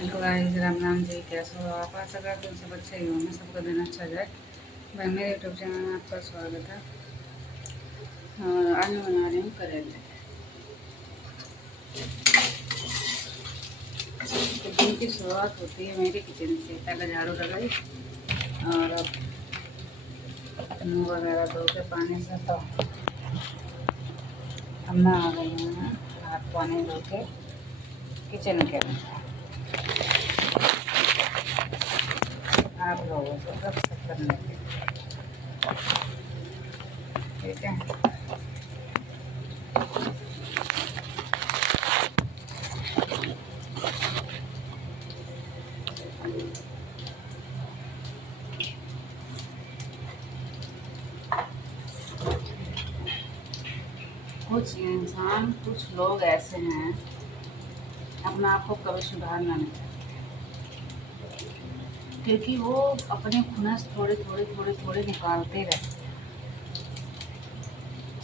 Hello guys, Ram Ram ji. कैसे हो आप? आशा करते हैं सब अच्छा ही होंगे, सबका दिन अच्छा जाए। भाई मेरे यूट्यूब चैनल में आपका स्वागत है। और आज मैं बना रही हूँ करेले। तो दिन की शुरुआत होती है मेरे किचन से। पहले झाड़ू लगाई और अब मुँह वगैरह धो के पानी से, तो अब मैं आ गई हूँ हाथ पानी धो के किचन के अंदर। आप लोगों को सब करने के लिए, ठीक है। कुछ इंसान, कुछ लोग ऐसे हैं अपने आप को कभी सुधारना नहीं चाहते, क्योंकि वो अपने खुनस थोड़े थोड़े थोड़े थोड़े निकालते रहते हैं,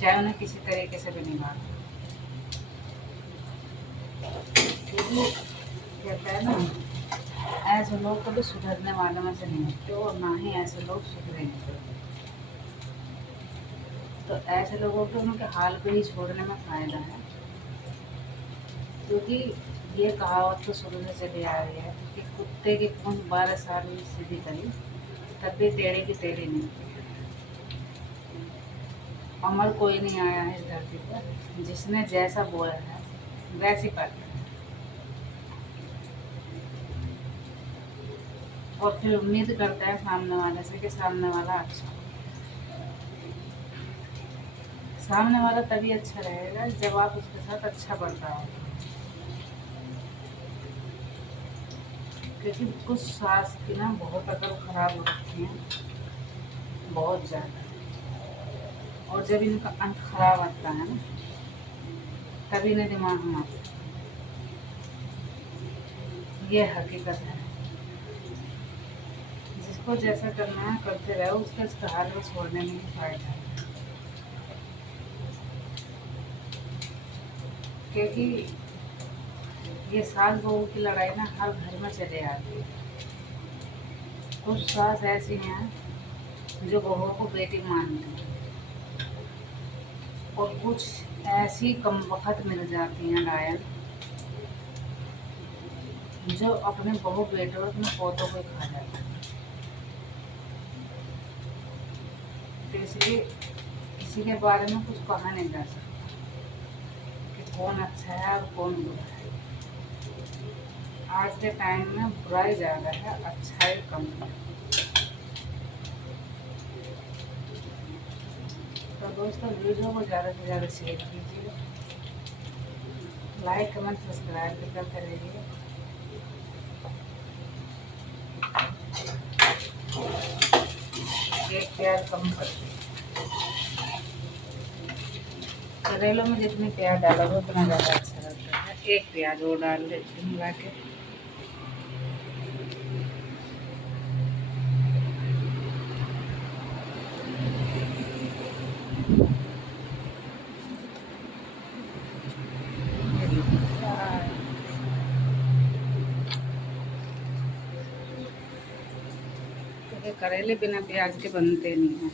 चाहे उन्हें किसी तरीके से भी निकालो। क्योंकि कहता है ना, ऐसे लोग कभी सुधरने वालों में से नहीं होते और ना ही ऐसे लोग सुधरेंगे। तो ऐसे लोगों को उनके हाल पे ही छोड़ने में फ़ायदा है, क्योंकि ये कहावत तो शुरू से चली आ रही है कि कुत्ते की पूंछ 12 साल में सीधी करी तब भी टेढ़े की टेढ़ी नहीं। अमर कोई नहीं आया है इस धरती पर, जिसने जैसा बोया है वैसी पाता है, और फिर उम्मीद करता है सामने वाले से कि सामने वाला अच्छा हो। सामने वाला तभी अच्छा रहेगा जब आप उसके साथ अच्छा बर्ताव हो। क्योंकि कुछ सांस की ना बहुत अकल खराब हो रखी है, बहुत ज़्यादा। और जब इनका अंत खराब आता है ना, तभी इन्हें दिमाग में आता है। ये हकीकत है। जिसको जैसा करना है करते रहो, उसके इस्तेहार में छोड़ने में ही फायदा है। क्योंकि ये सास बहू की लड़ाई ना हर घर में चले आती है। कुछ सास ऐसी हैं जो बहुओं को बेटी मानती है, और कुछ ऐसी कम वक्त मिल जाती हैं लायन, जो अपने बहू बेटों और अपने पोतों को खा जाती है। तो इसलिए किसी के बारे में कुछ कहा नहीं जा सकता कि कौन अच्छा है और कौन बुरा है। आज के टाइम में बुराई ज़्यादा है, अच्छाई कम है। तो दोस्तों, वीडियो को ज़्यादा से ज़्यादा शेयर कीजिए, लाइक कमेंट सब्सक्राइब भी करते रहिए। एक प्यार कम करते, करेलों में जितनी प्याज डालोगे उतना ज़्यादा अच्छा लगता है। एक प्याज वो डाल देती हूँ मिला के। क्योंकि करेले बिना प्याज के बनते नहीं हैं।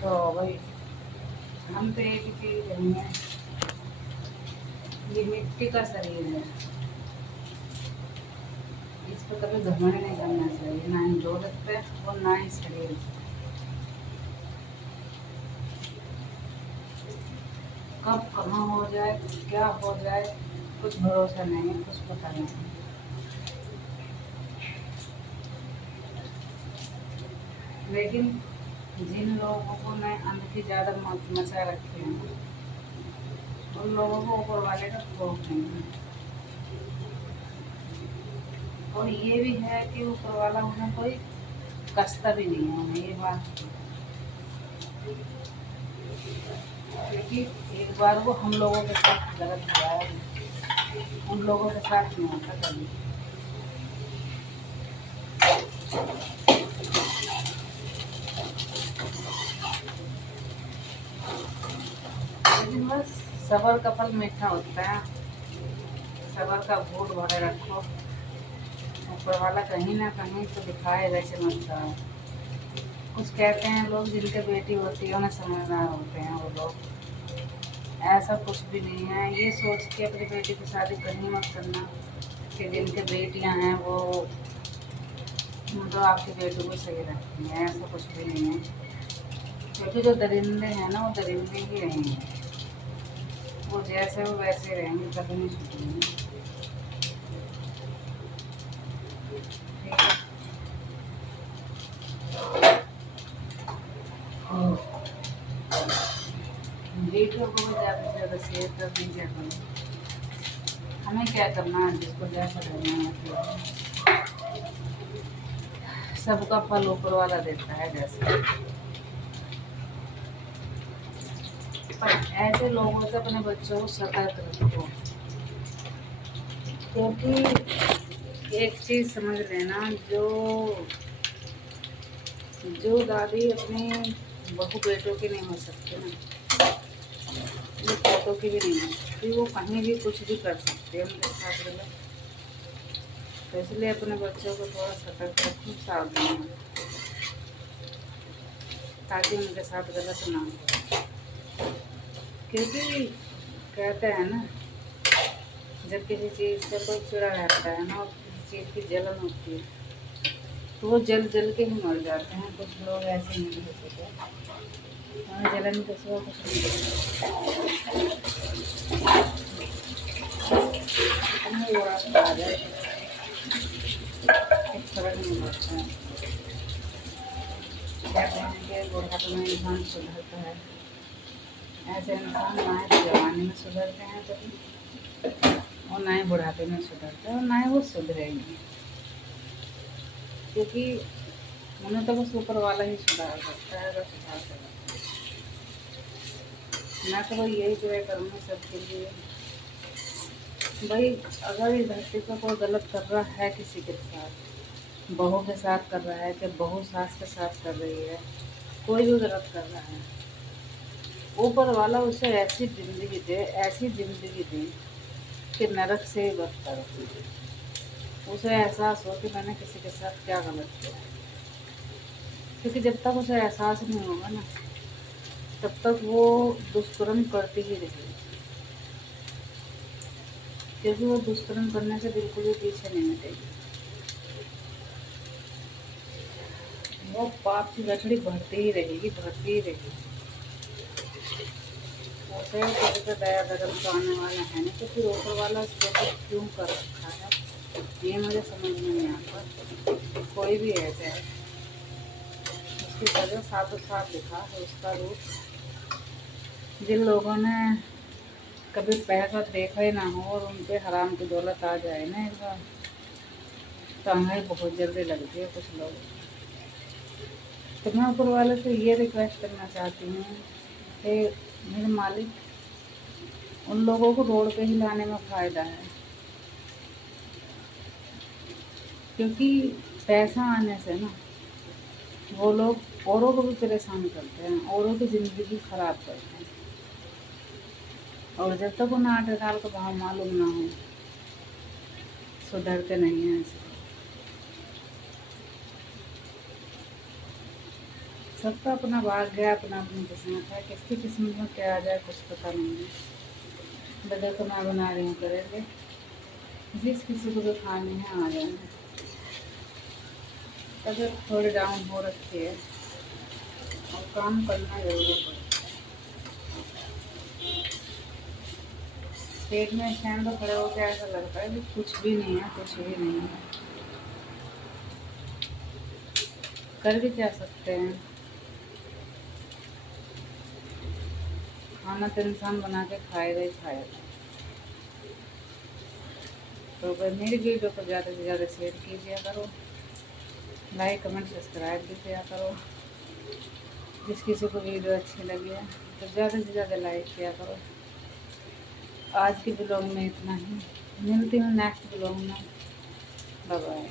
तो भाई हम तो एक ही चीज़ कहेंगे, ये मिट्टी का शरीर है, इस पर कभी घमंड नहीं करना चाहिए, ना ही दौलत पे और ना ही शरीर पे। कब कहाँ हो जाए, क्या हो जाए, कुछ भरोसा नहीं है, कुछ पता नहीं है। लेकिन जिन लोगों को नए अंध की ज़्यादा मचा रखी है, उन लोगों को ऊपर वाले का खौफ नहीं है। और ये भी है कि ऊपर वाला उन्हें कोई कसता भी नहीं है उन्हें, ये बात। क्योंकि एक बार वो हम लोगों के साथ गलत हुआ है, उन लोगों के साथ नहीं होता कभी। सबर का फल मीठा होता है। सबर का घूट भरे रखो, ऊपर वाला कहीं ना कहीं तो दिखाएगा चमत्कार। कुछ कहते हैं लोग जिनके बेटी होती है उन्हें समझदार होते हैं वो लोग। ऐसा कुछ भी नहीं है। ये सोच के अपनी बेटी की शादी करनी मत करना कि जिनके बेटियां हैं वो मतलब आपकी बेटी को सही रखती हैं। ऐसा कुछ भी नहीं है, क्योंकि जो दरिंदे हैं ना वो दरिंदे ही रहेंगे। वो जैसे वो वैसे रहेंगे, कभी नहीं छूटेंगे। ठीक है। वीडियो को ज़्यादा से ज़्यादा शेयर कर दीजिए करो। हमें क्या करना है, जिसको जैसा रहना है मतलब सबका फल ऊपर वाला देता है जैसे। पर ऐसे लोगों से अपने बच्चों को सतर्क रखो, क्योंकि एक चीज़ समझ लेना, जो दादी अपनी बहू बेटों की नहीं हो सकती ना, वो पोतों की भी नहीं हो सकती। वो कहीं भी कुछ भी कर सकते हैं उनके साथ गलत। तो इसलिए अपने बच्चों को थोड़ा सतर्क रखो, सावधान रखो, ताकि उनके साथ गलत ना हो। क्योंकि कहते हैं ना, जब किसी चीज़ से कोई चिड़ा रहता है ना और किसी चीज़ की जलन होती है तो वो जल जल के ही मर जाते हैं। कुछ लोग ऐसे नहीं होते थे, हमें जलन के सिवा कुछ नहीं इतना बुरा आ जाए कुछ फर्क नहीं पड़ता है। कहते हैं कि बुढ़ापे में इंसान सुधरता है। ऐसे इंसान ना ही जवानी में सुधरते हैं कभी, और ना ही बुढ़ापे में सुधरते हैं, और ना ही वो सुधरेंगे, क्योंकि उन्हें तो बस ऊपर वाला ही सुधार सकता है। अगर सुधार सकता है, मैं तो भाई यही प्रे करूँगी सबके लिए। भाई अगर इस धरती पर कोई गलत कर रहा है किसी के साथ, बहू के साथ कर रहा है कि बहू सास के साथ कर रही है, कोई भी गलत कर रहा है, ऊपर वाला उसे ऐसी ज़िंदगी दे, ऐसी ज़िंदगी दे कि नरक से ही बदतर हो। उसे एहसास हो कि मैंने किसी के साथ क्या गलत किया। क्योंकि जब तक उसे एहसास नहीं होगा ना, तब तक वो दुष्कर्म करती ही रहेगी। क्योंकि वो दुष्कर्म करने से बिल्कुल भी पीछे नहीं हटेगी। वो पाप की गठड़ी भरती ही रहेगी, भरती ही रहेगी। वैसे तेरे पे दया दगल तो आने वाला है नहीं, तो फिर ऊपर वाला उसको क्यों कर रखा है, ये मुझे समझ में नहीं आता। कोई भी है चाहे, उसकी वजह साथों साथ दिखा है उसका रूप। जिन लोगों ने कभी पैसा देखा ही ना हो और उन पे हराम की दौलत आ जाए ना एक बार, तो हमें बहुत जल्दी लगती है कुछ लोग। तो मैं ऊपर वाले से ये रिक्वेस्ट करना चाहती हूँ कि मेरे मालिक, उन लोगों को रोड पे ही लाने में फ़ायदा है, क्योंकि पैसा आने से ना वो लोग औरों को भी परेशान करते हैं, औरों की ज़िंदगी भी ख़राब करते हैं। और जब तक उन्हें आटे दाल का भाव मालूम ना हो, सुधरते नहीं हैं ऐसे। सबका अपना भाग्य है, अपना अपनी किस्मत है। किसकी किस्मत में क्या आ जाए कुछ पता नहीं है। बदल तो मैं बना रही हूँ, करेंगे। जिस किसी को भी खानी है आ जाए। तबीयत थोड़ी डाउन हो रखी है और काम करना जरूरी पड़ता है। पेट में स्टैंड पर खड़े होकर ऐसा लगता है कि कुछ भी नहीं है, कुछ भी नहीं है। कर भी क्या सकते हैं। खाना तो इंसान बना के खाएगा ही खाएगा। तो अगर मेरी वीडियो को ज़्यादा से ज़्यादा शेयर कीजिए करो, लाइक कमेंट सब्सक्राइब भी किया करो। जिस किसी को वीडियो अच्छी लगी है तो ज़्यादा से ज़्यादा लाइक किया करो। आज के ब्लॉग में इतना ही, मिलती हूँ नेक्स्ट ब्लॉग में। Bye bye.